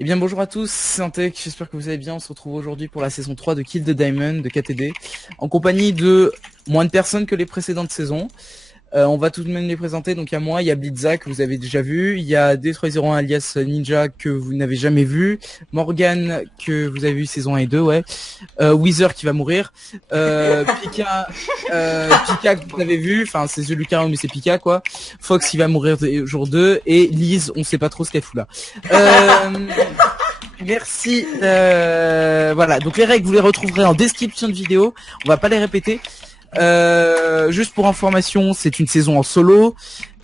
Eh bien bonjour à tous, c'est Antec, j'espère que vous allez bien. On se retrouve aujourd'hui pour la saison 3 de Kill the Diamond de KTD, en compagnie de moins de personnes que les précédentes saisons. On va tout de même les présenter. Donc il y a moi, il y a Blitza que vous avez déjà vu, il y a D301 alias Ninja que vous n'avez jamais vu, Morgan que vous avez vu saison 1 et 2, ouais, Weezer qui va mourir, Pika, Pika que vous avez vu, enfin c'est The Lucario mais c'est Pika quoi, Fox qui va mourir jour 2 et Liz, on sait pas trop ce qu'elle fout là. Merci. Voilà, donc les règles vous les retrouverez en description de vidéo, on va pas les répéter. Juste pour information, c'est une saison en solo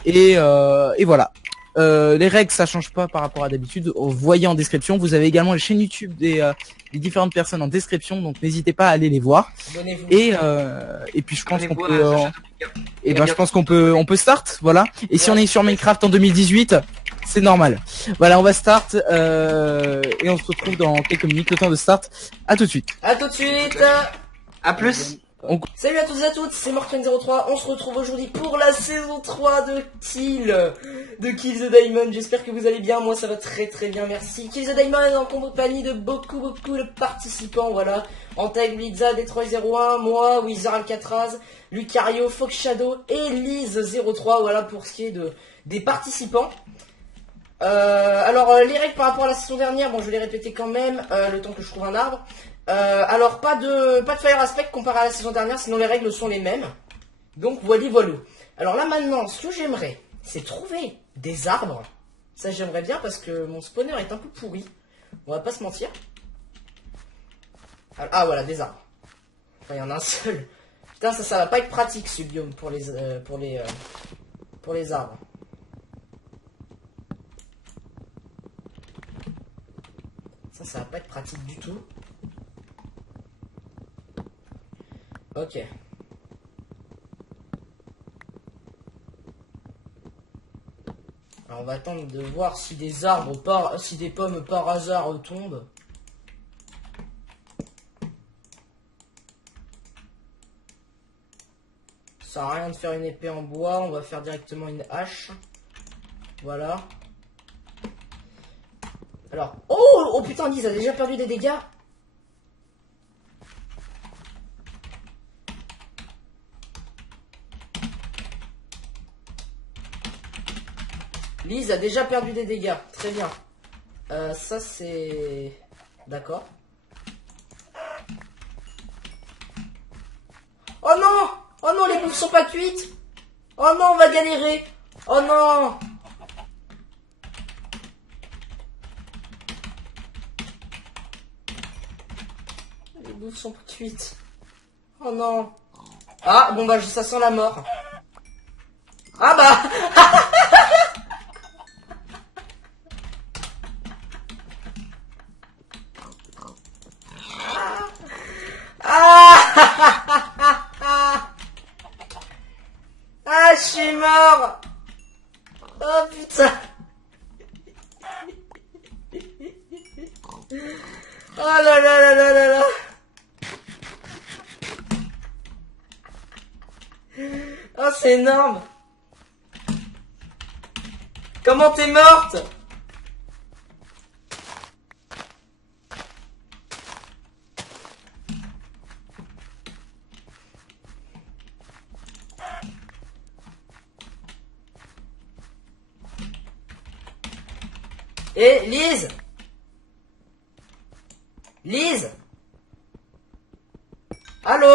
et voilà. Les règles ça change pas par rapport à d'habitude. Vous voyez en description. Vous avez également les chaînes YouTube des différentes personnes en description, donc n'hésitez pas à aller les voir. Abonnez-vous. Et puis je pense qu'on peut. Et ben je pense qu'on peut start. Voilà. Et si on est sur Minecraft en 2018, c'est normal. Voilà, on va start et on se retrouve dans quelques minutes. Le temps de start. À tout de suite. A tout de suite. A plus. Salut à tous et à toutes, c'est Mortman03. On se retrouve aujourd'hui pour la saison 3 de Kill the Diamond. J'espère que vous allez bien, moi ça va très très bien, merci. Kill the Diamond en compagnie de beaucoup de participants, voilà. Anteg, Blitza, D301, moi, Wizard Alcatraz, Lucario, Fox Shadow et Liz03, voilà pour ce qui est des participants. Alors les règles par rapport à la saison dernière, bon je vais les répéter quand même, le temps que je trouve un arbre. Alors pas de fire aspect comparé à la saison dernière, sinon les règles sont les mêmes. Donc voilà. Alors là maintenant, ce que j'aimerais, c'est trouver des arbres. Ça j'aimerais bien parce que mon spawner est un peu pourri. On va pas se mentir. Ah voilà, des arbres. Enfin il y en a un seul. Putain ça va pas être pratique ce biome pour les arbres. Ça va pas être pratique du tout. Ok. Alors on va attendre de voir si des arbres si des pommes par hasard tombent. Ça sert à rien de faire une épée en bois, on va faire directement une hache. Voilà. Alors, oh putain, Liz a déjà perdu des dégâts. Liz a déjà perdu des dégâts, très bien. Ça c'est... D'accord. Oh non! Oh non, les bouffes sont pas cuites! Oh non, on va galérer! Oh non! Les bouffes sont pas cuites. Oh non! Ah, bon bah ça sent la mort. Ah bah Ah, je suis mort. Oh putain. Oh là là là là là là. Oh c'est énorme. Comment t'es morte? Eh, Liz! Liz! Allô?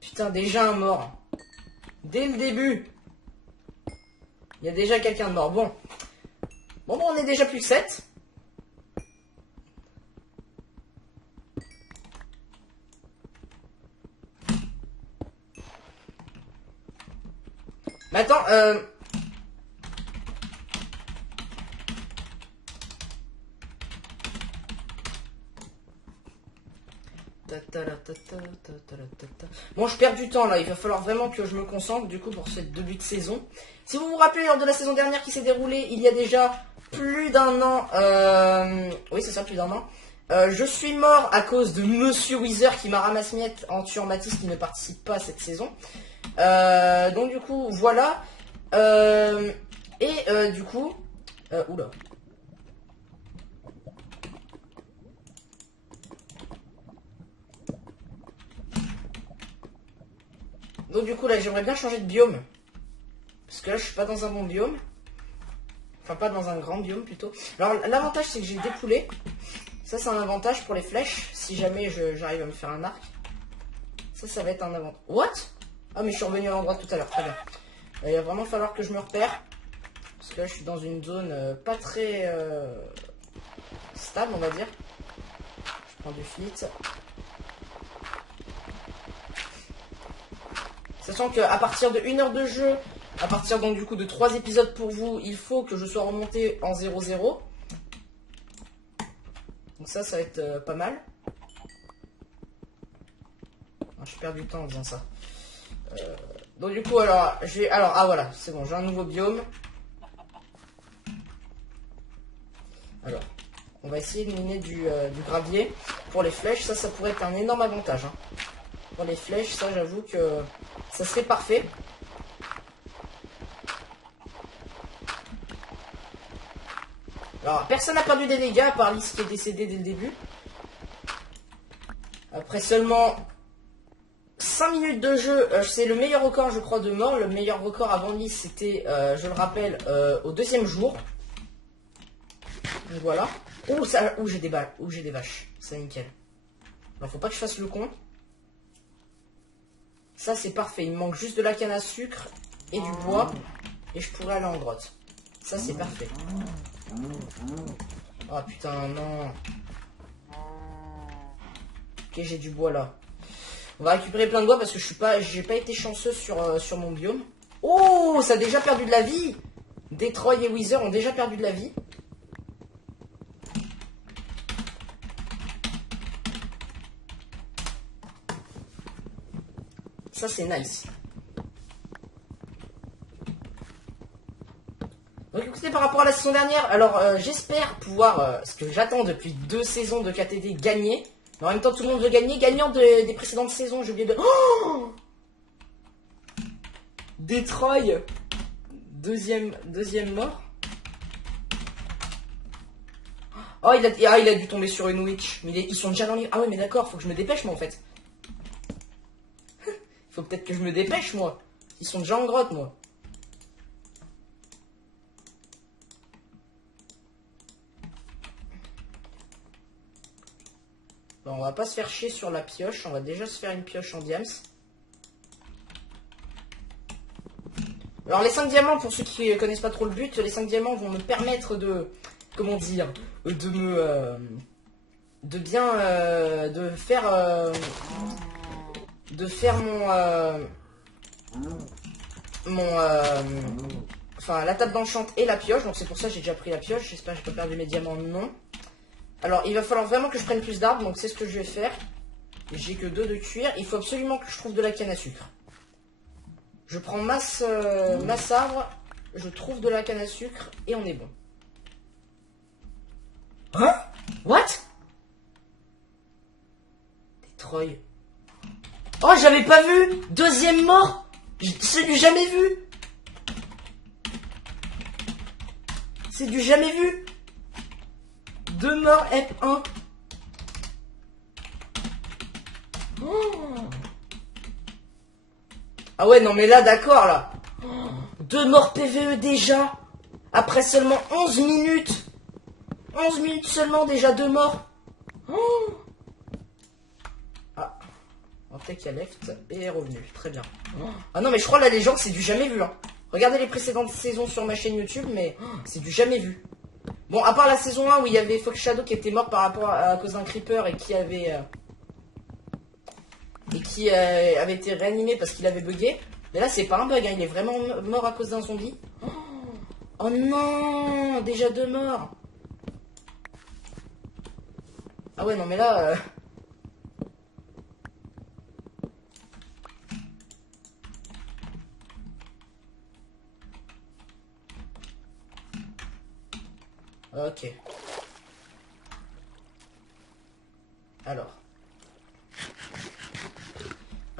Putain, déjà un mort. Dès le début. Il y a déjà quelqu'un de mort. Bon, on est déjà plus que 7. Mais attends, Bon, je perds du temps là, il va falloir vraiment que je me concentre du coup pour ce début de saison. Si vous vous rappelez, lors de la saison dernière qui s'est déroulée il y a déjà plus d'un an, oui c'est ça, plus d'un an, Je suis mort à cause de Monsieur Weezer qui m'a ramassé miette en tuant Mathis qui ne participe pas à cette saison. Donc du coup, voilà. Du coup... oula. Donc du coup, là, j'aimerais bien changer de biome. Parce que là, je suis pas dans un bon biome. Enfin, pas dans un grand biome, plutôt. Alors, l'avantage, c'est que j'ai des poulets. Ça, c'est un avantage pour les flèches. Si jamais j'arrive à me faire un arc. Ça va être un avantage. What? Ah, mais je suis revenu à l'endroit tout à l'heure. Très bien. Il va vraiment falloir que je me repère. Parce que là, je suis dans une zone pas très stable, on va dire. Je prends du flit. Sachant qu'à partir de 1 heure de jeu, à partir donc du coup de 3 épisodes pour vous, il faut que je sois remonté en 0-0. Donc ça va être pas mal. Ah, je perds du temps en faisant ça. Donc du coup, alors, ah voilà, c'est bon, j'ai un nouveau biome. Alors, on va essayer de miner du gravier. Pour les flèches, ça pourrait être un énorme avantage. Hein. Pour les flèches, ça, j'avoue que ça serait parfait. Alors, personne n'a perdu des dégâts, à part Lys qui est décédé dès le début. Après seulement 5 minutes de jeu, c'est le meilleur record, je crois, de mort. Le meilleur record avant Lys, c'était, je le rappelle, au 2e jour. Donc voilà. J'ai des balles. J'ai des vaches. C'est nickel. Alors, faut pas que je fasse le con. Ça, c'est parfait. Il me manque juste de la canne à sucre et du bois. Et je pourrais aller en grotte. Ça, c'est parfait. Oh putain, non. Ok, j'ai du bois là. On va récupérer plein de bois parce que j'ai pas été chanceux sur mon biome. Oh, ça a déjà perdu de la vie. Detroit et Weezer ont déjà perdu de la vie. Ça, c'est nice. Donc écoutez, par rapport à la saison dernière, alors j'espère pouvoir, ce que j'attends depuis 2 saisons de KTD, gagner. Mais en même temps, tout le monde veut gagner. Gagnant des précédentes saisons, j'ai oublié de... Oh, Detroit, deuxième mort. Oh, il a dû tomber sur une witch. Mais ils sont déjà dans les... Ah ouais, mais d'accord, faut que je me dépêche, moi, en fait. Faut peut-être que je me dépêche, moi. Ils sont déjà en grotte, moi. Bon, on va pas se faire chier sur la pioche. On va déjà se faire une pioche en diams. Alors, les 5 diamants, pour ceux qui connaissent pas trop le but, les 5 diamants vont me permettre de... Comment dire? De bien... de faire enfin, la table d'enchant et la pioche. Donc c'est pour ça que j'ai déjà pris la pioche. J'espère que je peux perdre mes diamants. Non. Alors il va falloir vraiment que je prenne plus d'arbres. Donc c'est ce que je vais faire. J'ai que 2 de cuir. Il faut absolument que je trouve de la canne à sucre. Je prends masse arbre. Je trouve de la canne à sucre. Et on est bon. Hein? What? Detroit. Oh, j'avais pas vu. 2e mort. C'est du jamais vu. C'est du jamais vu. 2 morts F1. Oh. Ah ouais, non mais là, d'accord, là. 2 morts PVE déjà. Après seulement 11 minutes. 11 minutes seulement, déjà 2 morts. Oh. Ah. On va qu'il y a left et est revenu. Très bien. Ah non, mais je crois la légende, c'est du jamais vu. Hein. Regardez les précédentes saisons sur ma chaîne YouTube, mais c'est du jamais vu. Bon, à part la saison 1 où il y avait Fox Shadow qui était mort par rapport à cause d'un creeper et qui avait été réanimé parce qu'il avait bugué. Mais là, c'est pas un bug, hein, il est vraiment mort à cause d'un zombie. Oh non, déjà 2 morts. Ah ouais, non, mais là... Ok.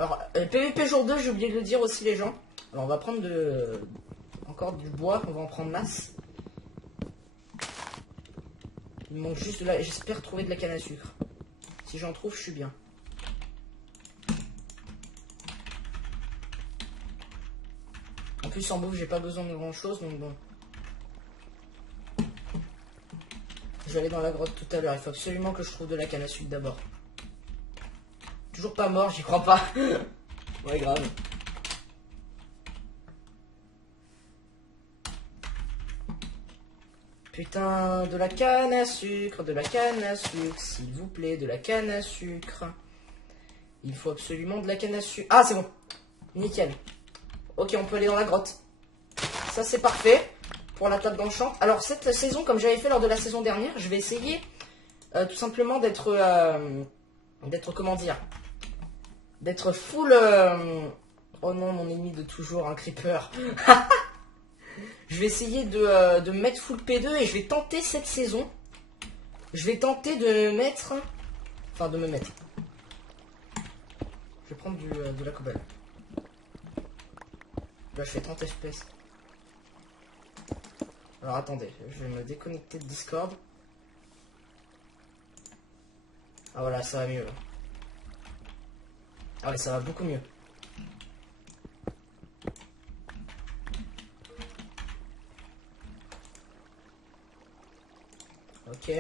Alors, PVP jour 2, j'ai oublié de le dire aussi les gens. Alors on va prendre encore du bois, on va en prendre masse. Il me manque juste de la... J'espère trouver de la canne à sucre. Si j'en trouve, je suis bien. En plus en bouffe, j'ai pas besoin de grand chose, donc bon. Je vais aller dans la grotte tout à l'heure. Il faut absolument que je trouve de la canne à sucre d'abord. Toujours pas mort, j'y crois pas. Ouais, grave. Putain, de la canne à sucre, s'il vous plaît, de la canne à sucre. Il faut absolument de la canne à sucre. Ah, c'est bon. Nickel. Ok, on peut aller dans la grotte. Ça, c'est parfait pour la table d'enchant. Alors, cette saison, comme j'avais fait lors de la saison dernière, je vais essayer tout simplement d'être... comment dire, d'être full... Oh non, mon ennemi de toujours, un creeper. Je vais essayer de me mettre full P2 et je vais tenter cette saison. Je vais tenter de me mettre... Enfin, de me mettre. Je vais prendre de la cobble. Là, je fais 30 FPS. Alors, attendez. Je vais me déconnecter de Discord. Ah, voilà, ça va mieux. Ah ouais, ça va beaucoup mieux. Ok.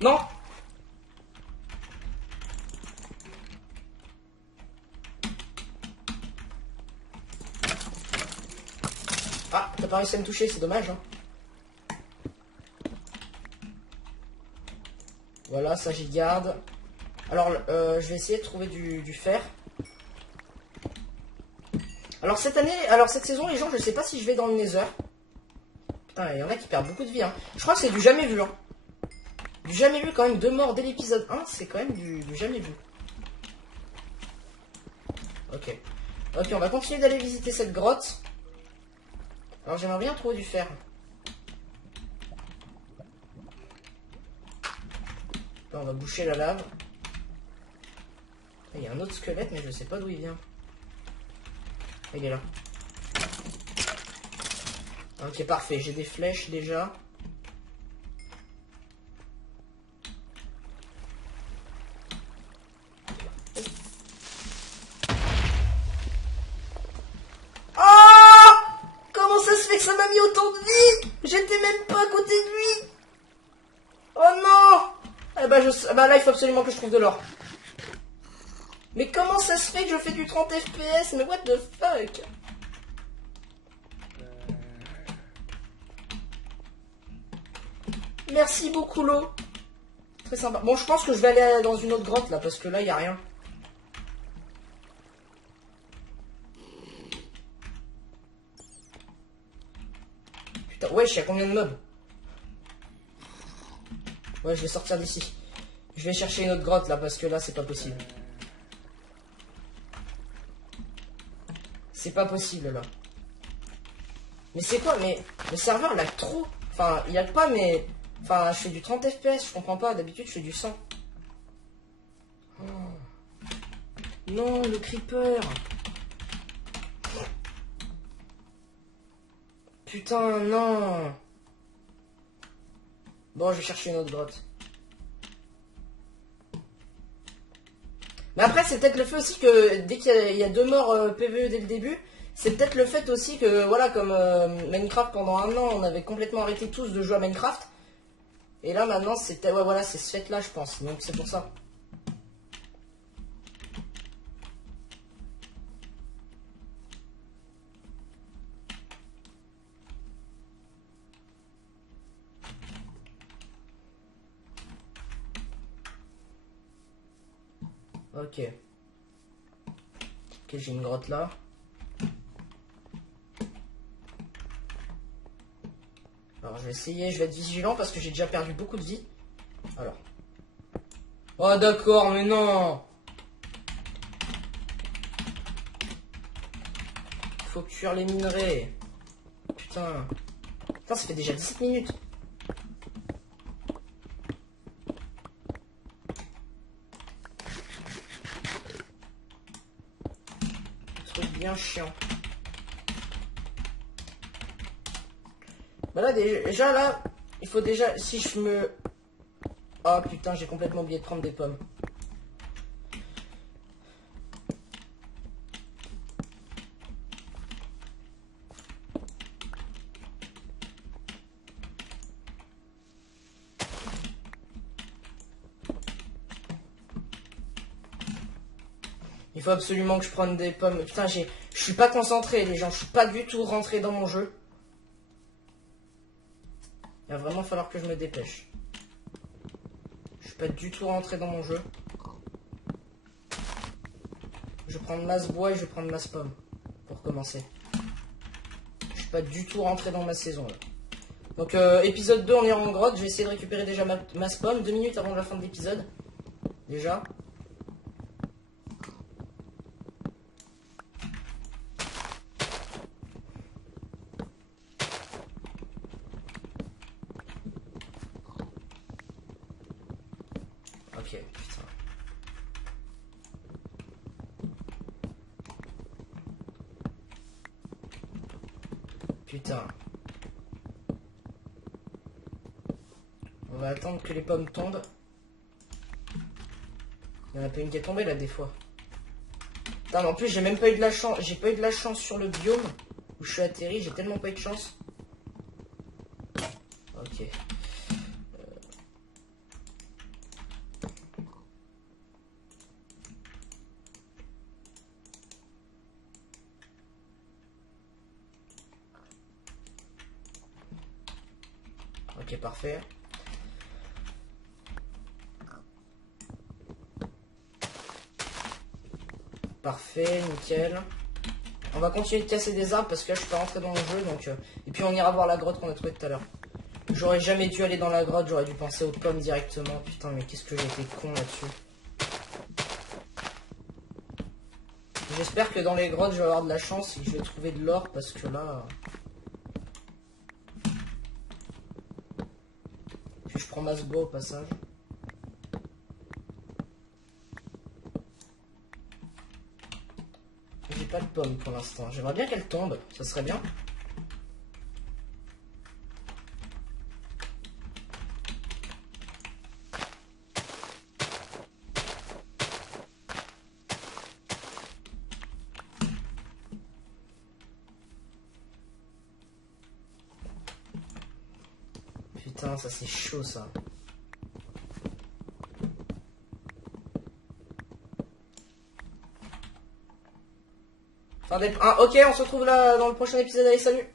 Non! Ah, t'as pas réussi à me toucher, c'est dommage, hein. Voilà, ça j'y garde. Alors, je vais essayer de trouver du fer. Alors cette saison, les gens, je sais pas si je vais dans le Nether. Putain, il y en a qui perdent beaucoup de vie, hein. Je crois que c'est du jamais vu, hein. Du jamais vu quand même, 2 morts dès l'épisode 1, c'est quand même du jamais vu. Ok. Ok, on va continuer d'aller visiter cette grotte. Alors j'aimerais bien trouver du fer. Là, on va boucher la lave. Il y a un autre squelette, mais je sais pas d'où il vient. Il est là. Ok, parfait. J'ai des flèches déjà. Oh! Comment ça se fait que ça m'a mis autant de vie? J'étais même pas à côté de lui. Oh non! Eh ben, là, il faut absolument que je trouve de l'or. Mais comment ça se fait que je fais du 30 FPS? Mais what the fuck? Merci beaucoup, l'eau. Très sympa. Bon, je pense que je vais aller dans une autre grotte, là, parce que là, il n'y a rien. Putain, wesh, il y a combien de mobs? Ouais, je vais sortir d'ici. Je vais chercher une autre grotte, là, parce que là, c'est pas possible. C'est pas possible, là. Mais c'est quoi? Mais le serveur, lag trop. Enfin, il lag pas, mais... Enfin, je fais du 30 FPS, je comprends pas. D'habitude, je fais du 100. Oh. Non, le creeper. Putain, non. Bon, je vais chercher une autre grotte. Mais après, c'est peut-être le fait aussi que dès qu'il y a 2 morts PVE dès le début, c'est peut-être le fait aussi que, voilà, comme Minecraft pendant un an, on avait complètement arrêté tous de jouer à Minecraft. Et là, maintenant, c'est ouais, voilà, c'est ce fait-là, je pense. Donc, c'est pour ça. Ok. Ok, j'ai une grotte là. Alors je vais essayer, je vais être vigilant parce que j'ai déjà perdu beaucoup de vie. Alors. Oh d'accord, mais non. Faut cuire les minerais. Putain. Putain, ça fait déjà 17 minutes. bien chiant. Bah là, déjà, là, il faut déjà... Si je me... Oh putain, j'ai complètement oublié de prendre des pommes. Il faut absolument que je prenne des pommes. Putain, je suis pas concentré, les gens. Je suis pas du tout rentré dans mon jeu. Il va vraiment falloir que je me dépêche. Je suis pas du tout rentré dans mon jeu. Je vais prendre masse bois et je vais prendre masse pomme. Pour commencer. Je suis pas du tout rentré dans ma saison là. Donc épisode 2 on ira en grotte. Je vais essayer de récupérer déjà ma masse pomme. 2 minutes avant la fin de l'épisode. Déjà. Ok, putain. Putain. On va attendre que les pommes tombent. Il y en a pas une qui est tombée là des fois. Putain, mais en plus j'ai même pas eu de la chance. J'ai pas eu de la chance sur le biome où je suis atterri. J'ai tellement pas eu de chance. Ok. Ok, parfait. Parfait, nickel. On va continuer de casser des arbres parce que là je suis pas rentré dans le jeu donc et puis on ira voir la grotte qu'on a trouvée tout à l'heure. J'aurais jamais dû aller dans la grotte, j'aurais dû penser aux pommes directement. Putain mais qu'est-ce que j'ai été con là-dessus. J'espère que dans les grottes je vais avoir de la chance et que je vais trouver de l'or parce que là... Puis je prends masse bois au passage. J'ai pas de pommes pour l'instant. J'aimerais bien qu'elle tombe, ça serait bien. Putain, ça c'est chaud ça. Fin des... Ah, ok, on se retrouve là dans le prochain épisode. Allez, salut!